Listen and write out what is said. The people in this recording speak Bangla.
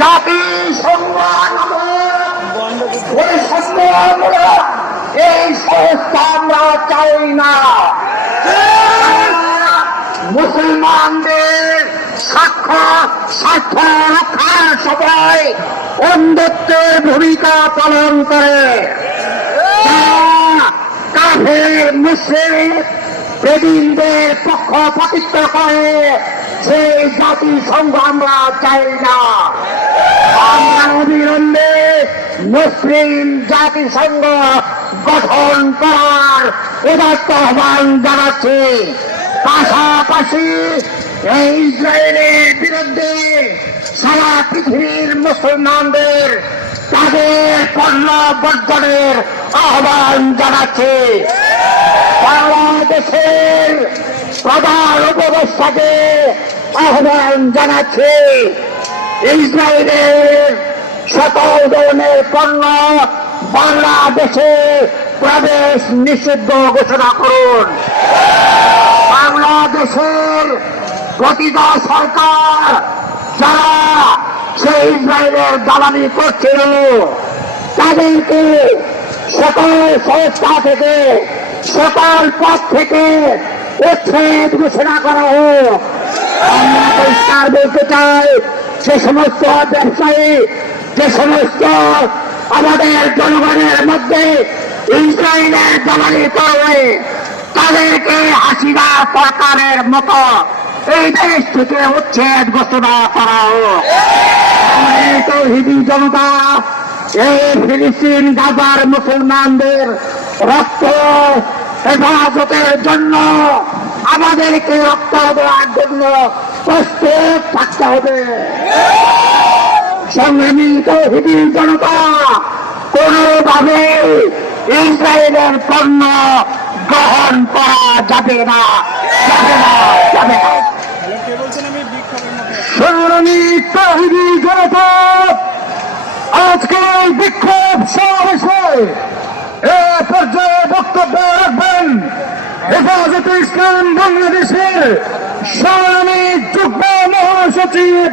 জাতিসংঘ এই সংস্থা আমরা চাই না। মুসলমানদের স্বার্থ রক্ষার সময় অন্ধত্বের ভূমিকা পালন করে কাফের মুশরিক বেদিনদের পক্ষপাতিত্ব করে সেই জাতিসংঘ আমরা চাই না। আমরা অবিলম্বে মুসলিম জাতিসংঘ গঠন করার উদাত্ত আহ্বান জানাচ্ছি। পাশাপাশি এই ইসরায়েলের বিরুদ্ধে সারা পৃথিবীর মুসলমানদের তাদের পণ্য বর্জনের আহ্বান জানাচ্ছে। বাংলাদেশের প্রধান উপদেষ্টাকে আহ্বান জানাচ্ছে ইসরায়েলের সকল ধরনের পণ্য বাংলাদেশে প্রবেশ নিষিদ্ধ ঘোষণা করুন। বাংলাদেশের প্রতিটা সরকার যারা সেই ইসরায়েলের দালালি করছিল তাদেরকে সকল সংস্থা থেকে সকল পদ থেকে উচ্ছেদ ঘোষণা করা হোক। আমরা পরিষ্কার বলতে চাই সে সমস্ত ব্যবসায়ী যে সমস্ত আমাদের জনগণের মধ্যে ইসরায়েলের দালালি করবে তাদেরকে হাসিনা সরকারের মতো এই দেশ থেকে উচ্ছেদ ঘোষণা করা হোক। তৌহিদি জনতা এই ফিলিস্তিন গাজার মুসলমানদের রক্ত হেফাজতের জন্য আমাদেরকে রক্ত দেওয়ার জন্য প্রস্তুত থাকতে হবে। সংগ্রামী তৌহিদি জনতা কোনোভাবে ইসরায়েলের পণ্য গ্রহণ করা যাবে না, যাবে না, যাবে না। সংগ্রামী তৌহিদি জনতা আজকে বিক্ষোভ সমাবেশে এ পর্যায়ে বক্তব্য রাখবেন হেফাজতে ইসলাম বাংলাদেশের সংগ্রামী যুগ্ম মহাসচিব